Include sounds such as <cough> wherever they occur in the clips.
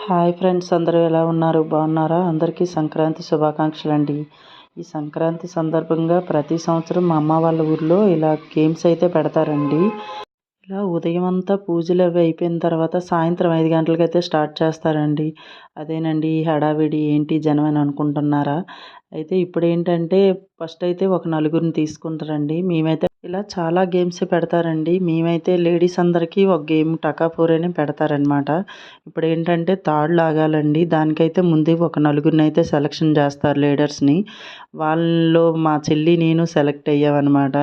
Hi friends అందరూ ఎలా ఉన్నారు? బాగున్నారా? అందరికీ సంక్రాంతి శుభాకాంక్షలు అండి ఈ సంక్రాంతి సందర్భంగా ప్రతి సంవత్సరం మా అమ్మ వాళ్ళ ఊర్లో ఇలా గేమ్స్ అయితే పెడతారండి. ఇలా ఉదయం అంతా పూజలు అవి అయిపోయిన తర్వాత సాయంత్రం ఐదు గంటలకైతే స్టార్ట్ చేస్తారండి. అదేనండి హడావిడి ఏంటి జనం అని అనుకుంటున్నారా? అయితే ఇప్పుడు ఏంటంటే ఫస్ట్ అయితే ఒక నలుగురిని తీసుకుంటారండి. మేమైతే ఇలా చాలా గేమ్స్ పెడతారండి. మేమైతే లేడీస్ అందరికీ ఒక గేమ్ టకాఫోర్ పెడతారనమాట ఇప్పుడు ఏంటంటే తాడు లాగాలండి. దానికైతే ముందే ఒక నలుగురిని అయితే సెలక్షన్ చేస్తారు లీడర్స్ని వాళ్ళలో మా చెల్లి నేను సెలెక్ట్ అయ్యామన్నమాట.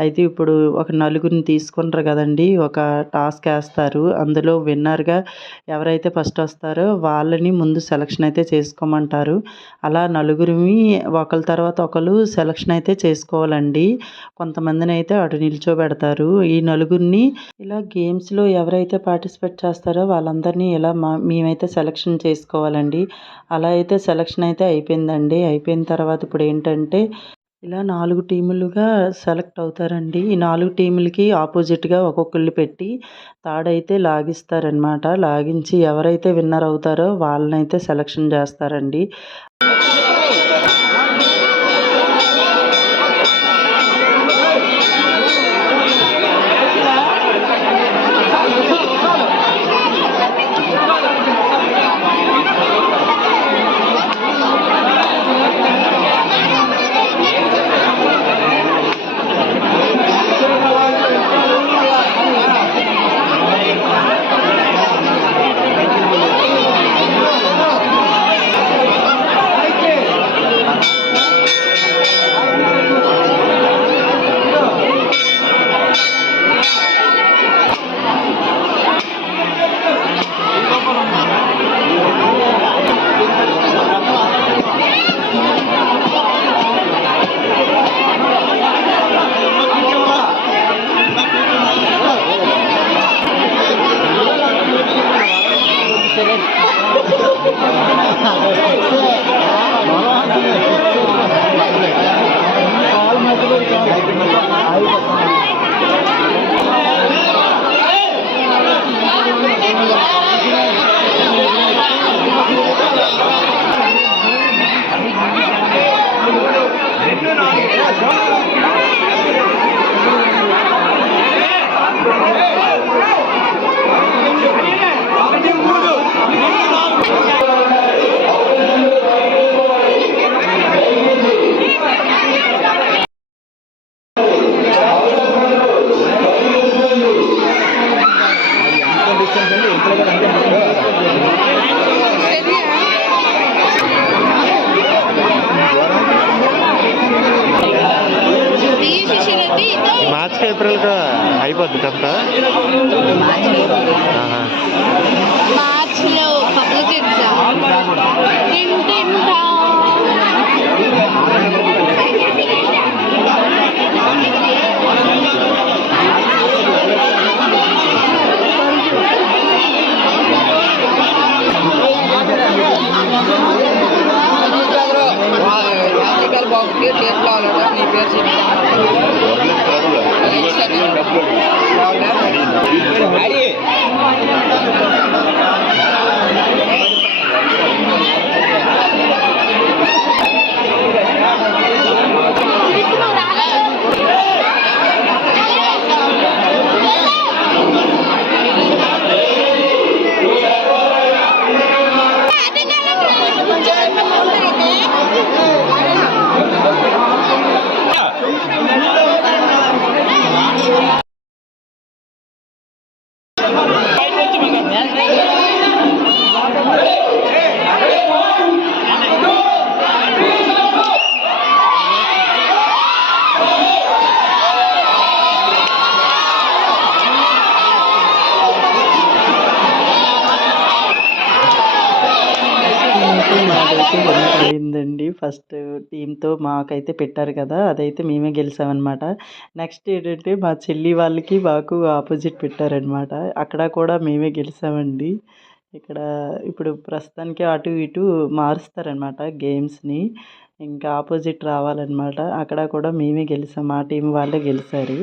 అయితే ఇప్పుడు ఒక నలుగురిని తీసుకుంటారు కదండి. ఒక టాస్క్ వేస్తారు. అందులో విన్నర్గా ఎవరైతే ఫస్ట్ వస్తారో వాళ్ళని ముందు సెలక్షన్ అయితే చేసుకోమంటారు. అలా నలుగురిని ఒకరి తర్వాత ఒకరు సెలక్షన్ అయితే చేసుకోవాలండి. కొంతమందిని అయితే అటు నిల్చోబెడతారు. ఈ నలుగురిని ఇలా గేమ్స్లో ఎవరైతే పార్టిసిపేట్ చేస్తారో వాళ్ళందరినీ ఇలా మా మేమైతే సెలక్షన్ చేసుకోవాలండి. అలా అయితే సెలక్షన్ అయితే అయిపోయిందండి. అయిపోయిన తర్వాత ఇప్పుడు ఏంటంటే ఇలా నాలుగు టీములుగా సెలెక్ట్ అవుతారండి. ఈ నాలుగు టీములకి ఆపోజిట్గా ఒక్కొక్కళ్ళు పెట్టి తాడైతే లాగిస్తారనమాట లాగించి ఎవరైతే విన్నర్ అవుతారో వాళ్ళనైతే సెలక్షన్ చేస్తారండి. మార్చ్ ఏప్రిల్గా అయిపోద్ది టెన్త్ మార్చ్లో పబ్లిక్ ఎగ్జామ్. బాగుంది చేతిలో ఆలోచన నీ పేరు చెప్తాను మాకైతే విన్నర్ <laughs> అయిందండి ఫస్ట్ టీంతో మాకైతే పెట్టారు కదా అదైతే మేమే గెలిచామన్నమాట నెక్స్ట్ ఏంటంటే మా చెల్లి వాళ్ళకి మాకు ఆపోజిట్ పెట్టారనమాట అక్కడ కూడా మేమే గెలిచామండి ఇక్కడ ఇప్పుడు ప్రస్తుతానికి అటు ఇటు మారుస్తారనమాట గేమ్స్ని. ఇంకా ఆపోజిట్ రావాలన్నమాట. అక్కడ కూడా మేమే గెలిచాం మా టీం వాళ్ళే గెలిచారు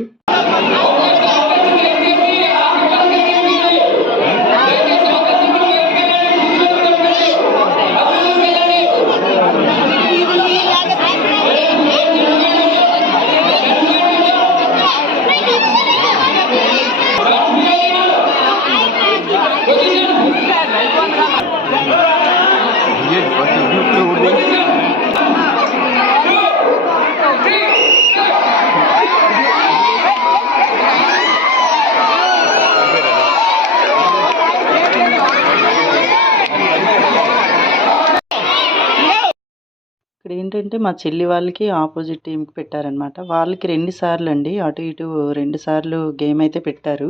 ఇక్కడ ఏంటంటే మా చెల్లి వాళ్ళకి ఆపోజిట్ టీంకి పెట్టారనమాట వాళ్ళకి రెండు సార్లు అండి అటు ఇటు రెండు సార్లు గేమ్ అయితే పెట్టారు.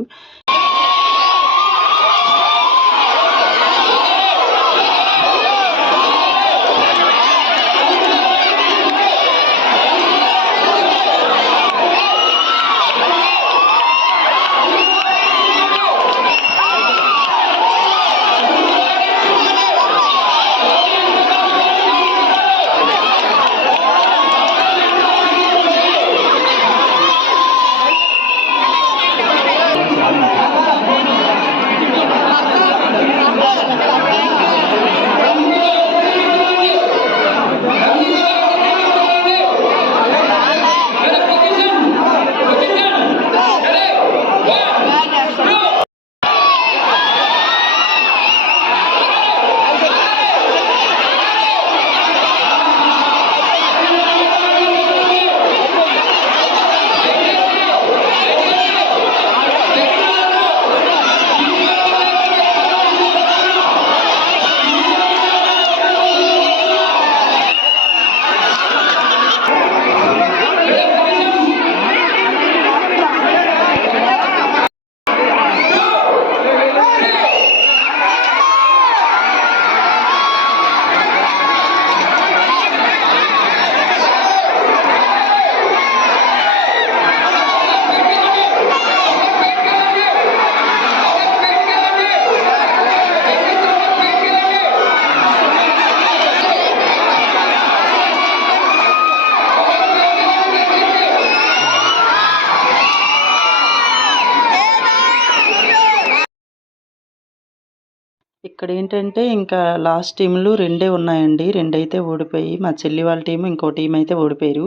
ఇక్కడ ఏంటంటే ఇంకా లాస్ట్ టీంలు రెండే ఉన్నాయండి. రెండైతే ఓడిపోయి మా చెల్లి వాళ్ళ టీం ఇంకో టీం అయితే ఓడిపోయారు.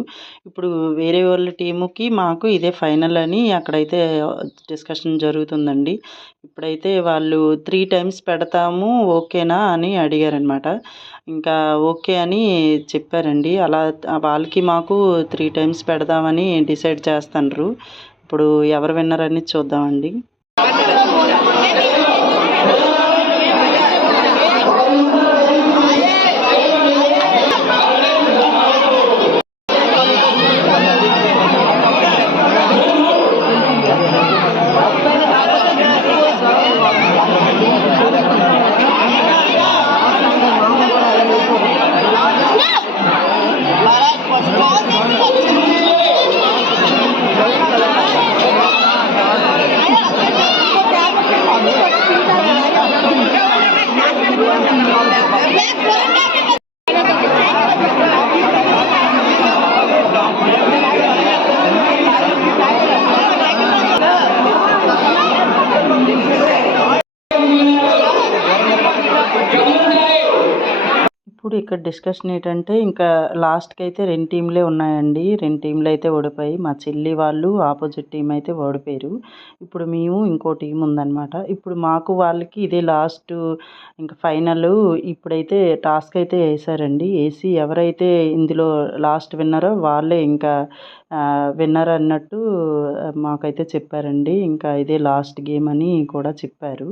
ఇప్పుడు వేరే వాళ్ళ టీముకి మాకు ఇదే ఫైనల్ అని అక్కడైతే డిస్కషన్ జరుగుతుందండి. ఇప్పుడైతే వాళ్ళు త్రీ టైమ్స్ పెడతాము ఓకేనా అని అడిగారనమాట ఇంకా ఓకే అని చెప్పారండి. అలా వాళ్ళకి మాకు త్రీ టైమ్స్ పెడదామని డిసైడ్ చేస్తున్నారు ఇప్పుడు ఎవరు విన్నర్ అని చూద్దామండి. ఇప్పుడు ఇక్కడ డిస్కషన్ ఏంటంటే ఇంకా లాస్ట్కి అయితే రెండు టీంలే ఉన్నాయండి. రెండు టీంలు అయితే ఓడిపోయి మా చెల్లి వాళ్ళు ఆపోజిట్ టీం అయితే ఓడిపోయారు. ఇప్పుడు మేము ఇంకో టీం ఉందన్నమాట. ఇప్పుడు మాకు వాళ్ళకి ఇదే లాస్ట్ ఇంకా ఫైనల్ ఇప్పుడైతే టాస్క్ అయితే వేసారండి వేసి ఎవరైతే ఇందులో లాస్ట్ విన్నారో వాళ్ళే ఇంకా విన్నర్ అన్నట్టు మాకైతే చెప్పారండి. ఇంకా ఇదే లాస్ట్ గేమ్ అని కూడా చెప్పారు.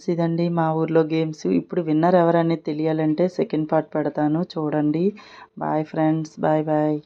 ఫ్రెండ్స్ ఇదండి. మా ఊర్లో గేమ్స్ ఇప్పుడు విన్నర్ ఎవరనేది తెలియాలంటే సెకండ్ పార్ట్ పెడతాను. చూడండి. Bye friends. Bye bye.